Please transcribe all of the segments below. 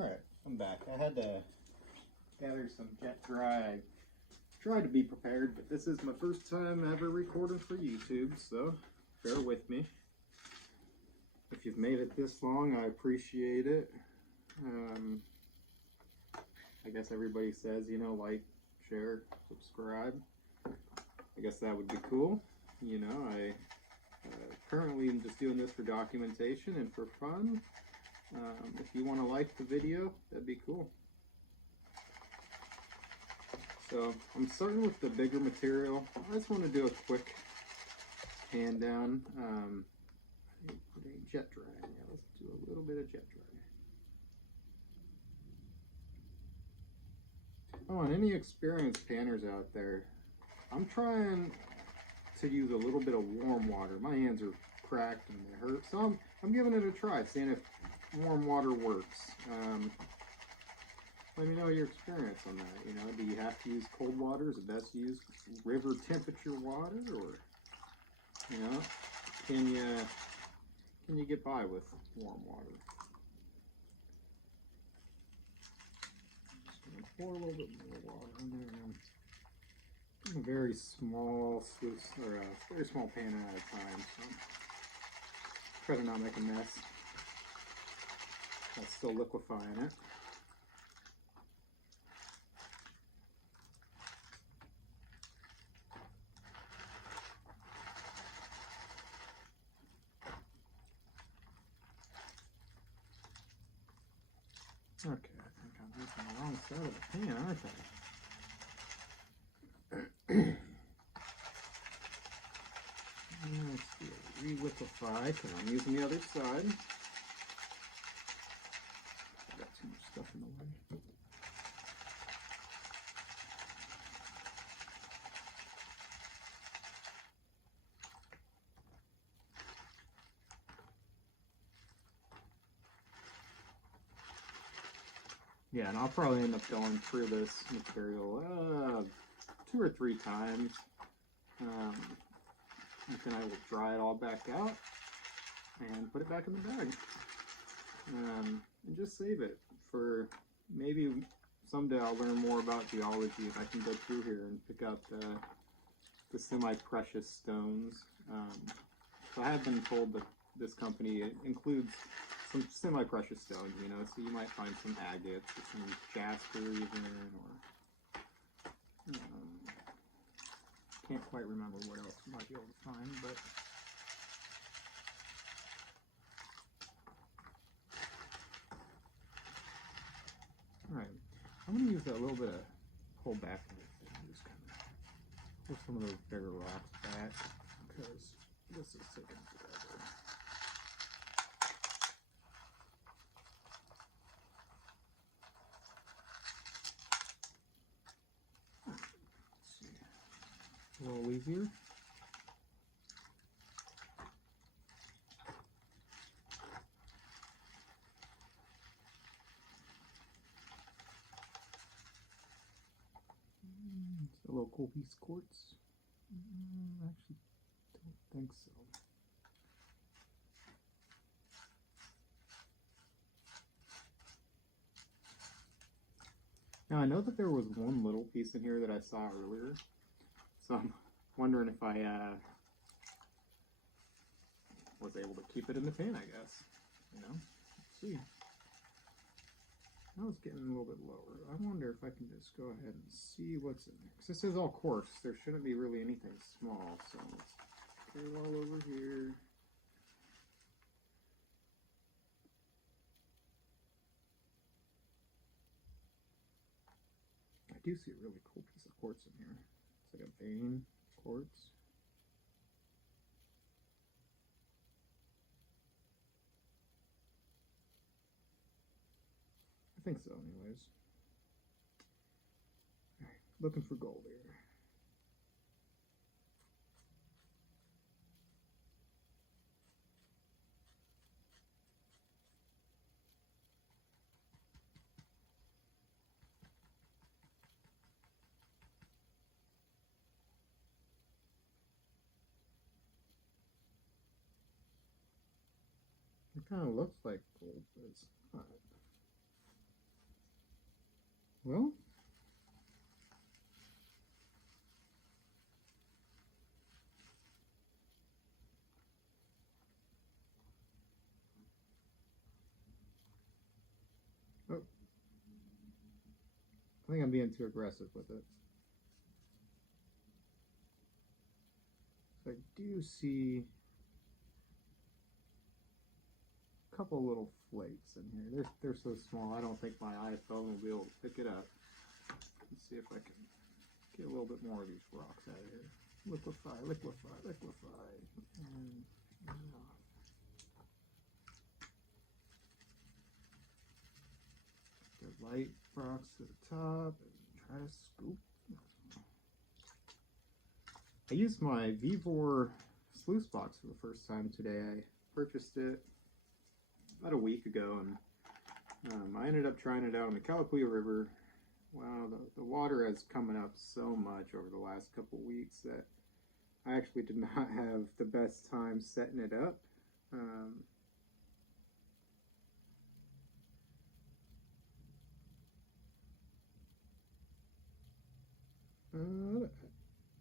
Alright, I'm back. I had to gather some jet dry. I tried to be prepared, but this is my first time ever recording for YouTube, so bear with me. If you've made it this long, I appreciate it. I guess everybody says, you know, like, share, subscribe. I guess that would be cool. You know, I currently am just doing this for documentation and for fun. If you want to like the video, that'd be cool. So I'm starting with the bigger material. I just want to do a quick hand down. Jet dry. Yeah, let's do a little bit of jet dry. Oh, and any experienced panners out there, I'm trying to use a little bit of warm water. My hands are cracked and they hurt, so I'm giving it a try, seeing if warm water works. Let me know your experience on that. You know, do you have to use cold water? Is it best to use river temperature water, or you know, can you get by with warm water? Just gonna pour a little bit more water in there. A very small sluice, or a very small pan at a time. So try to not make a mess. That's still liquefying it. Okay, I think I'm using the wrong side of the pan, aren't I? Let's do a re-liquefy, because I'm using the other side. I got too much stuff in the way. Yeah, and I'll probably end up going through this material 2 or 3 times. And then I will dry it all back out and put it back in the bag. And just save it for maybe someday I'll learn more about geology if I can go through here and pick out the semi-precious stones. So I have been told that this company includes some semi-precious stones, you know, so you might find some agates or some jasper even, or can't quite remember what else you might be able to find, but alright, I'm going to use that little bit of pull back and just kind of pull some of those bigger rocks back, because this is taking forever. A little easier. It's a little cool piece of quartz. Actually, don't think so. Now I know that there was one little piece in here that I saw earlier. So I'm wondering if I was able to keep it in the pan, I guess. You know, let's see. Now it's getting a little bit lower. I wonder if I can just go ahead and see what's in there. Because this is all quartz. There shouldn't be really anything small. So let's put it all over here. I do see a really cool piece of quartz in here. It's like a vein quartz. I think so, anyways. All right, looking for gold here. It kind of looks like gold, but it's not. Well, oh, I think I'm being too aggressive with it. So I do see a couple little flakes in here. They're so small, I don't think my iPhone will be able to pick it up. Let's see if I can get a little bit more of these rocks out of here. Liquefy, liquefy, liquefy. And, the light rocks to the top and try to scoop. I used my Vivor sluice box for the first time today. I purchased it about a week ago, and I ended up trying it out on the Calapooya River. Wow, the water has coming up so much over the last couple weeks that I actually did not have the best time setting it up.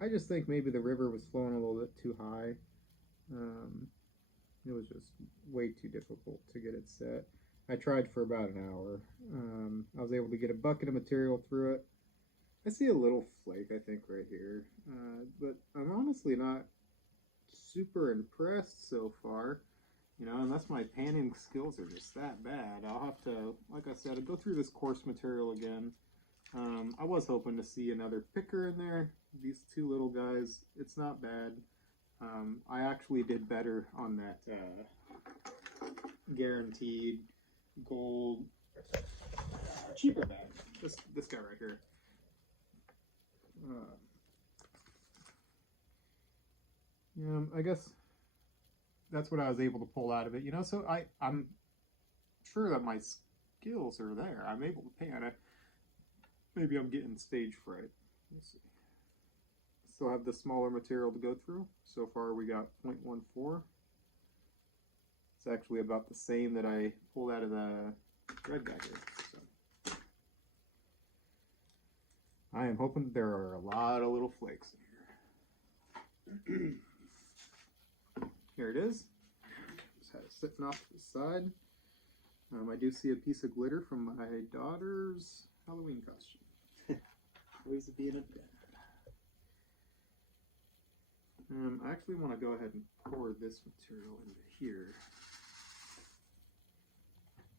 I just think maybe the river was flowing a little bit too high. It was just way too difficult to get it set. I tried for about an hour. I was able to get a bucket of material through it. I see a little flake, I think, right here. But I'm honestly not super impressed so far. You know, unless my panning skills are just that bad. I'll have to, like I said, I'll go through this coarse material again. I was hoping to see another picker in there. These two little guys, it's not bad. I actually did better on that guaranteed gold cheaper bag. This guy right here. Yeah, I guess that's what I was able to pull out of it. You know, so I'm sure that my skills are there. I'm able to pan it. Maybe I'm getting stage fright. Let's see. Still have the smaller material to go through. So far we got 0.14. It's actually about the same that I pulled out of the red guy here. So I am hoping there are a lot of little flakes in here. Here it is. Just had it sitting off to the side. I do see a piece of glitter from my daughter's Halloween costume. Always being a dad. I actually want to go ahead and pour this material into here.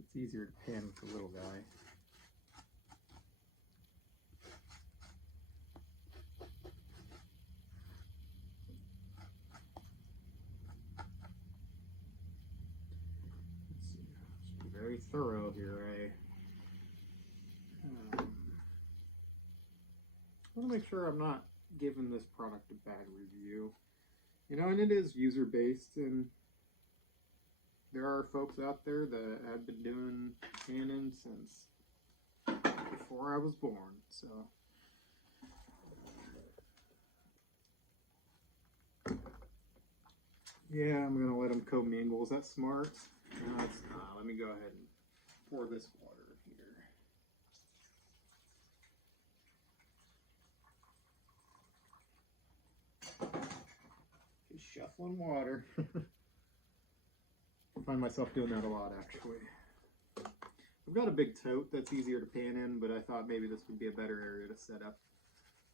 It's easier to pan with the little guy. Let's see. Should be very thorough here, eh? I want to make sure I'm not giving this product a bad review. You know, and it is user-based, and there are folks out there that have been doing panning since before I was born, so. Yeah, I'm gonna let them commingle. Is that smart? No, it's not. Let me go ahead and pour this water here. Just shuffling water. I find myself doing that a lot, actually. I've got a big tote that's easier to pan in, but I thought maybe this would be a better area to set up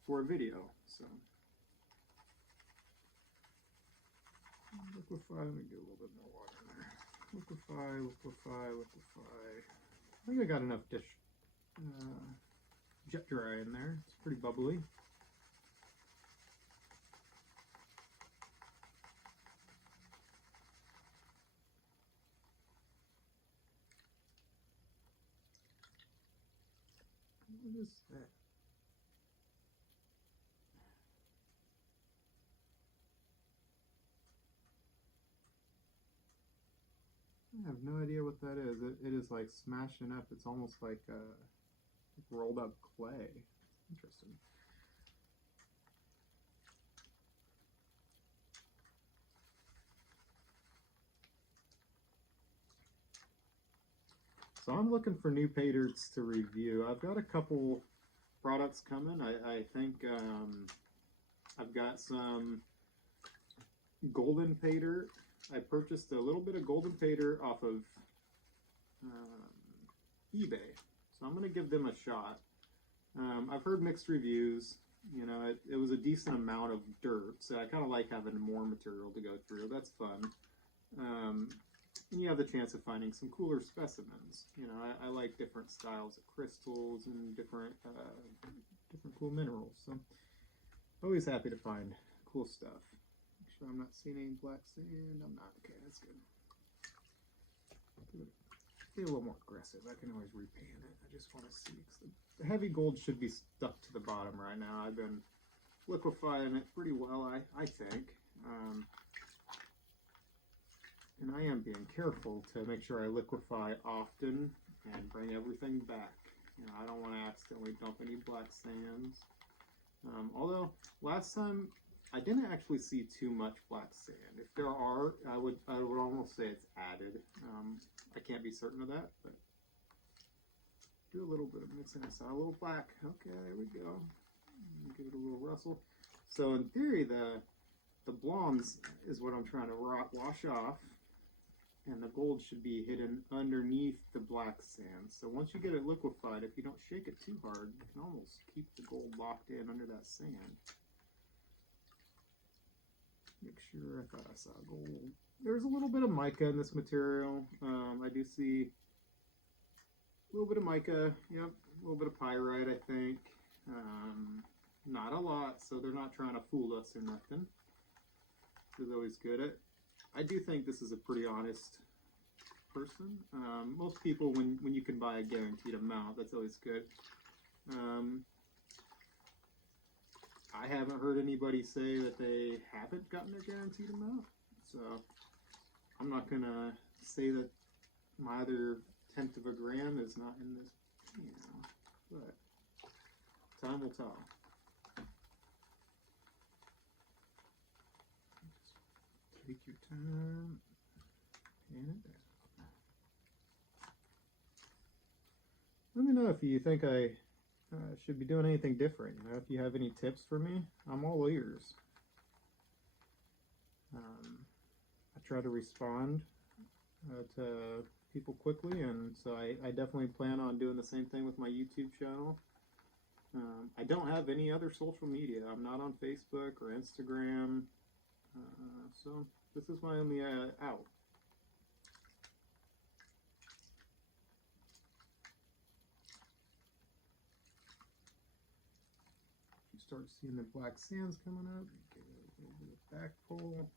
for a video, so. Liquefy, let me do a little bit more water in there. Liquefy, liquefy, liquefy. I think I got enough dish jet dry in there. It's pretty bubbly. What is that? I have no idea what that is. It is like smashing up. It's almost like rolled up clay. Interesting. So I'm looking for new pay dirts to review. I've got a couple products coming. I think I've got some golden pay dirt. I purchased a little bit of golden pay dirt off of eBay. So I'm going to give them a shot. I've heard mixed reviews. You know, it was a decent amount of dirt, so I kind of like having more material to go through. That's fun. And you have the chance of finding some cooler specimens. You know, I like different styles of crystals and different cool minerals. So always happy to find cool stuff. Make sure I'm not seeing any black sand. I'm not. Okay, that's good. Be a little more aggressive. I can always repan it. I just want to see. The heavy gold should be stuck to the bottom right now. I've been liquefying it pretty well, I think. And I am being careful to make sure I liquefy often and bring everything back. You know, I don't want to accidentally dump any black sands. Although last time I didn't actually see too much black sand. If there are, I would almost say it's added. I can't be certain of that, but do a little bit of mixing. I saw a little black. Okay, there we go. Give it a little rustle. So in theory, the blondes is what I'm trying to wash off, and the gold should be hidden underneath the black sand. So once you get it liquefied, if you don't shake it too hard, you can almost keep the gold locked in under that sand. Make sure, I thought I saw gold. There's a little bit of mica in this material. I do see a little bit of mica, yep, a little bit of pyrite, I think. Not a lot, so they're not trying to fool us or nothing. This is always good. I do think this is a pretty honest person. Most people, when you can buy a guaranteed amount, that's always good. I haven't heard anybody say that they haven't gotten their guaranteed amount, so I'm not going to say that my other 1/10 of a gram is not in this, you know, but time will tell. Just take your time, pan it down. Let me know if you think I should be doing anything different. You know, if you have any tips for me, I'm all ears. I try to respond to people quickly, and so I definitely plan on doing the same thing with my YouTube channel. I don't have any other social media. I'm not on Facebook or Instagram, so this is my only out. Start seeing the black sands coming up. Give it a little bit of back pull.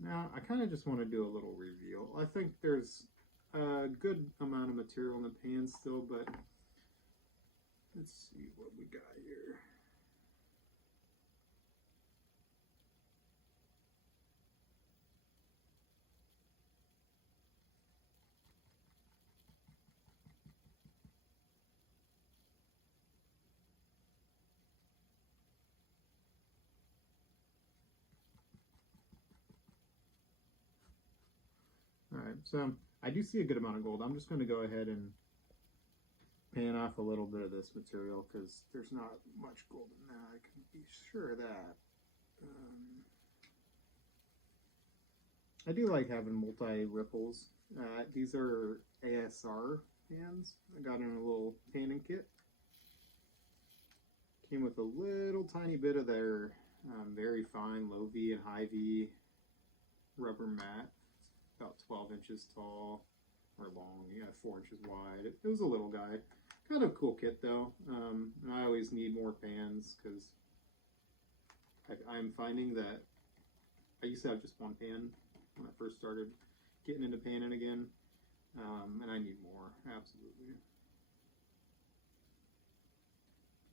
Now, I kind of just want to do a little reveal. I think there's a good amount of material in the pan still, but let's see what we got here. Alright, so I do see a good amount of gold. I'm just going to go ahead and pan off a little bit of this material because there's not much gold in that. I can be sure of that. I do like having multi-ripples. These are ASR pans. I got in a little panning kit. Came with a little tiny bit of their very fine low V and high V rubber mat. About 12 inches tall, or long, yeah, 4 inches wide. It was a little guy. Kind of cool kit though. And I always need more pans because I'm finding that I used to have just one pan when I first started getting into panning again, and I need more, absolutely.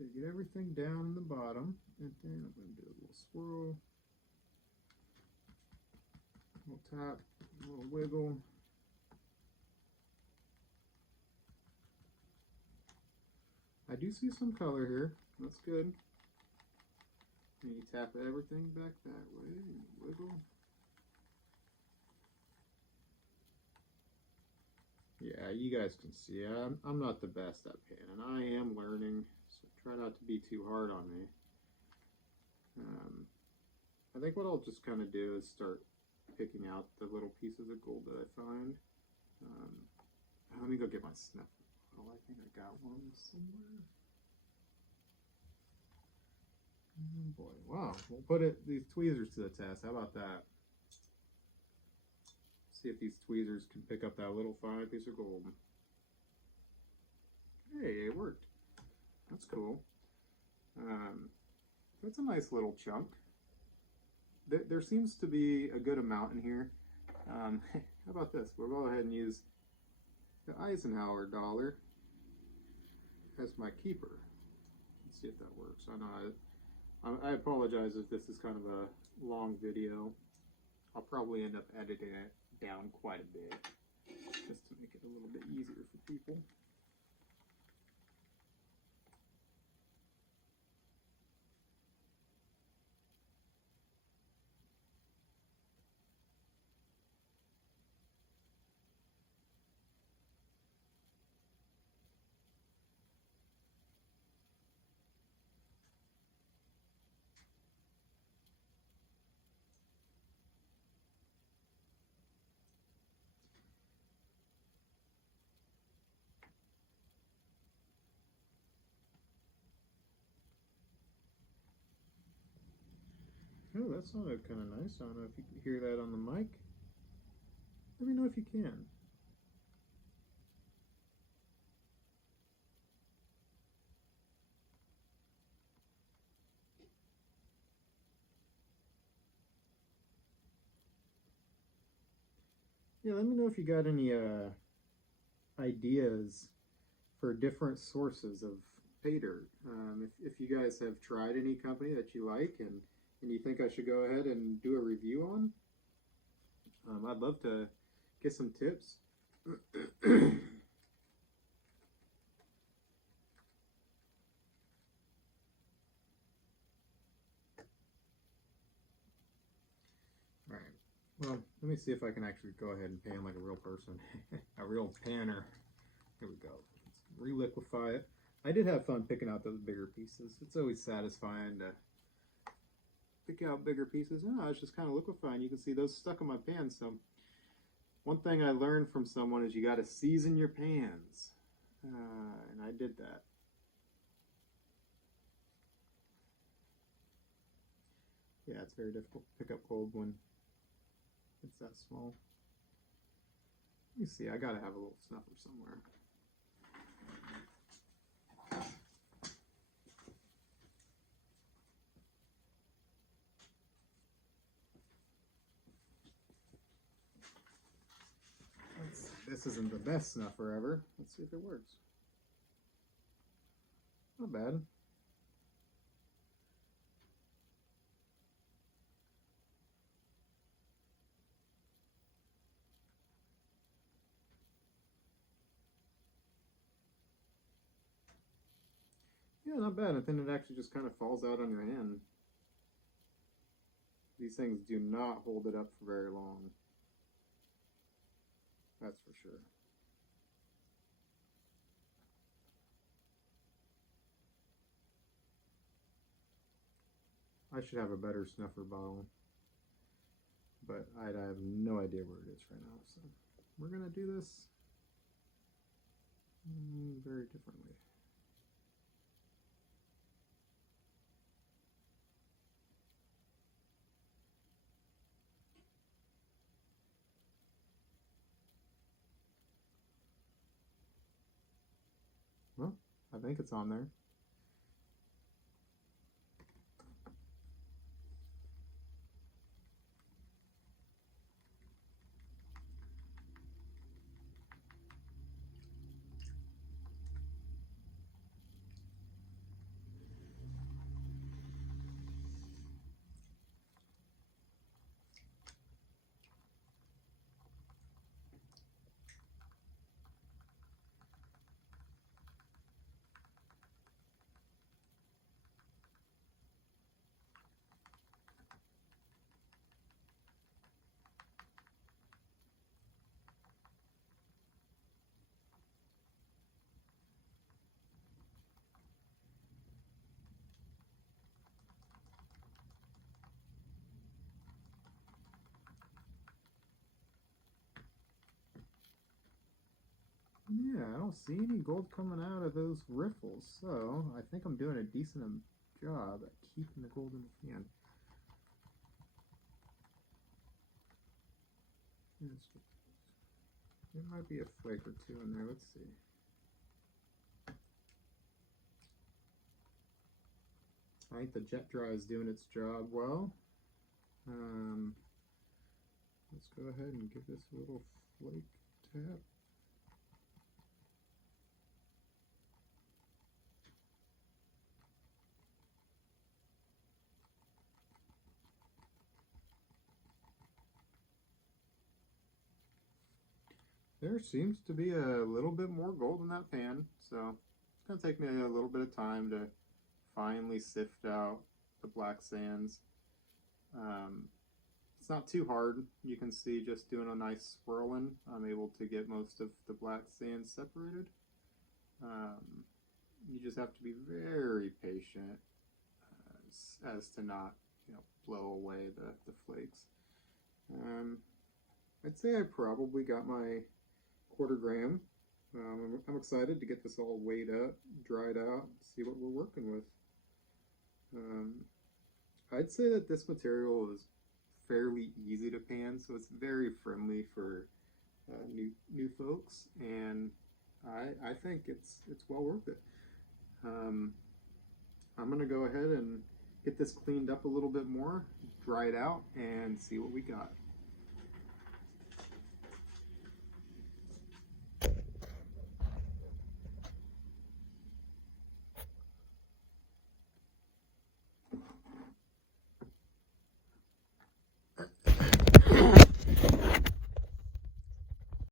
Okay, get everything down in the bottom, and then I'm going to do a little swirl. A little tap, a little wiggle. I do see some color here. That's good. And you tap everything back that way and wiggle. Yeah, you guys can see I'm not the best at panning. I am learning, so try not to be too hard on me. I think what I'll just kind of do is start picking out the little pieces of gold that I find. Let me go get my snuffer bottle. I think I got one somewhere. Oh boy, wow. We'll put these tweezers to the test. How about that? See if these tweezers can pick up that little fine piece of gold. Hey, it worked. That's cool. That's a nice little chunk. There seems to be a good amount in here. How about this? We'll go ahead and use the Eisenhower dollar as my keeper. Let's see if that works. I apologize if this is kind of a long video. I'll probably end up editing it down quite a bit just to make it a little bit easier for people. Oh, that sounded kind of nice. I don't know if you can hear that on the mic. Let me know if you can. Yeah, let me know if you got any ideas for different sources of pay dirt. If you guys have tried any company that you like and you think I should go ahead and do a review on, I'd love to get some tips. Alright, well, let me see if I can actually go ahead and pan like a real person. A real panner. Here we go. Let's reliquify it. I did have fun picking out those bigger pieces. It's always satisfying to pick out bigger pieces. Oh, it's just kind of liquefying. You can see those stuck in my pan. So one thing I learned from someone is you got to season your pans. And I did that. Yeah, it's very difficult to pick up gold when it's that small. Let me see, I gotta have a little snuffer somewhere. This isn't the best snuffer ever. Let's see if it works. Not bad. Yeah, not bad. And then it actually just kind of falls out on your hand. These things do not hold it up for very long. That's for sure. I should have a better snuffer bottle, but I have no idea where it is right now. So we're gonna do this very differently. Well, I think it's on there. don't see any gold coming out of those riffles, so I think I'm doing a decent job at keeping the gold in the pan. There might be a flake or two in there. Let's see. I think the jet dry is doing its job well. Let's go ahead and give this a little flake tap. There seems to be a little bit more gold in that pan, so it's going to take me a little bit of time to finally sift out the black sands. It's not too hard. You can see just doing a nice swirling, I'm able to get most of the black sands separated. You just have to be very patient as to not, blow away the flakes. I'd say I probably got my 1/4 gram. I'm excited to get this all weighed up, dried out, see what we're working with. I'd say that this material is fairly easy to pan, so it's very friendly for new folks, and I think it's well worth it. I'm gonna go ahead and get this cleaned up a little bit more, dry it out, and see what we got.